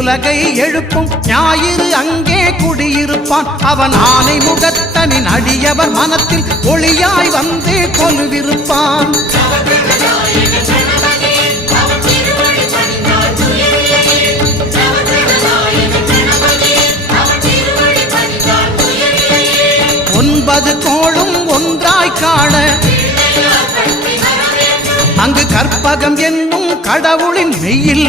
உலகை எழுப்பும் ஞாயிறு அங்கே குடியிருப்பான். அவன் ஆனை முகத்தனின் அடியவர் மனத்தில் ஒளியாய் வந்து கொலுவிருப்பான். ஒன்பது கோளும் ஒன்றாய் காண அங்கு கற்பகம் என்னும் கடவுளின் மெய்யில்